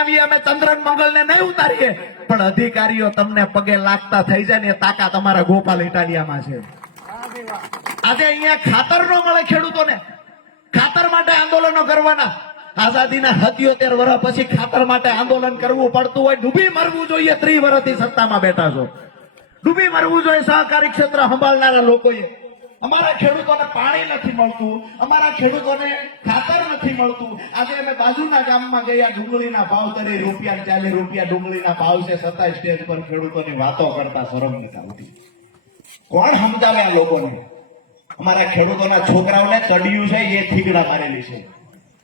બનાવીએ, અમે ચંદ્રન મંગળને નહીં ઉતારીએ, પણ અધિકારીઓ તમને પગે લાગતા થઈ જાય ને તાકાત અમારા ગોપાલ ઇટાલિયામાં છે. આજે અહીંયા ખાતર ન મળે ખેડૂતોને, ખાતર માટે આંદોલનો કરવાના. આઝાદીના 77 વર્ષ પછી ખાતર માટે આંદોલન કરવું પડતું હોય, ડૂબી મરવું જોઈએ. 30 વર્ષથી સત્તામાં બેઠા છો, ડૂબી મરવું જોઈએ સહકારી ક્ષેત્ર સંભાળનારા લોકોએ. અમારા ખેડૂતોને પાણી નથી મળતું, અમારા ખેડૂતોને ખાતર નથી મળતું. આજે અમે બાજુના ગામમાં ગયા, ડુંગળીના ભાવ 30 રૂપિયા 40 રૂપિયા ડુંગળીના ભાવ છે, છતાંય સ્ટેજ પર ખેડૂતોની વાતો કરતા શરમ નથી આવતી. કોણ સમજાવે આ લોકોને? અમારા ખેડૂતોના છોકરાઓને ચડિયું છે એ થીગડા મારેલી છે.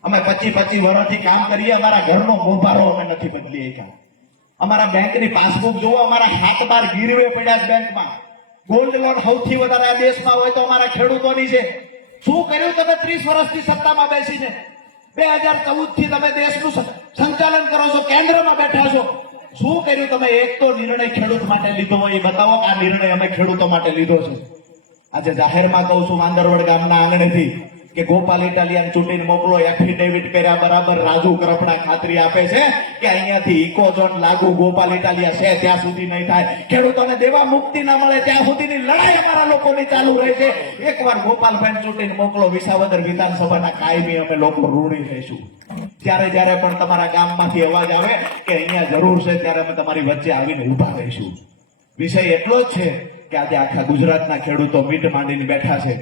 અમે 25 વર્ષથી કામ કરીએ, અમારા ઘરનો મોભારો અમે નથી બદલી શક્યા. અમારા બેંકની પાસબુક જોવો, અમારા 7-12 ગીરવે પડ્યા છે બેંકમાં. ગોલ્ડ લોન સૌથી વધારે આ દેશમાં હોય તો અમારા ખેડૂતોની છે. શું કર્યું તમે 30 વર્ષથી સત્તામાં બેસીને? 2014 થી તમે દેશનું સંચાલન કરો છો, કેન્દ્રમાં બેઠા છો. શું કર્યું તમે? એક તો નિર્ણય ખેડૂત માટે લીધો હોય એ બતાવો. આ નિર્ણય અમે ખેડૂતો માટે લીધો છે. આજે જાહેરમાં કહું છું, વાંદરવડ ગામના આંગણેથી કે ગોપાલ ઇટાલિયાને ચૂંટીને મોકલો, એફિડેવિટ કર્યા બરાબર રાજુ કરપડા ખાતરી આપે છે કે અહીંયાથી ઇકોઝોન લાગુ ગોપાલ ઇટાલિયા છે ત્યાં સુધી નહીં થાય. ખેડૂતોને દેવા મુક્તિ ના મળે ત્યાં સુધીની લડાઈ અમારા લોકોની ચાલુ રહે છે. એકવાર ગોપાલભાઈ ચૂંટીને મોકલો, વિસાવદર વિધાનસભાના કાયમી અમે લોકો રૂડી રહીશું. જ્યારે પણ તમારા ગામમાંથી અવાજ આવે કે અહીંયા જરૂર છે, ત્યારે અમે તમારી વચ્ચે આવીને ઉભા રહીશું. વિષય એટલો જ છે કે આજે આખા ગુજરાતના ખેડૂતો મીટ માંડીને બેઠા છે.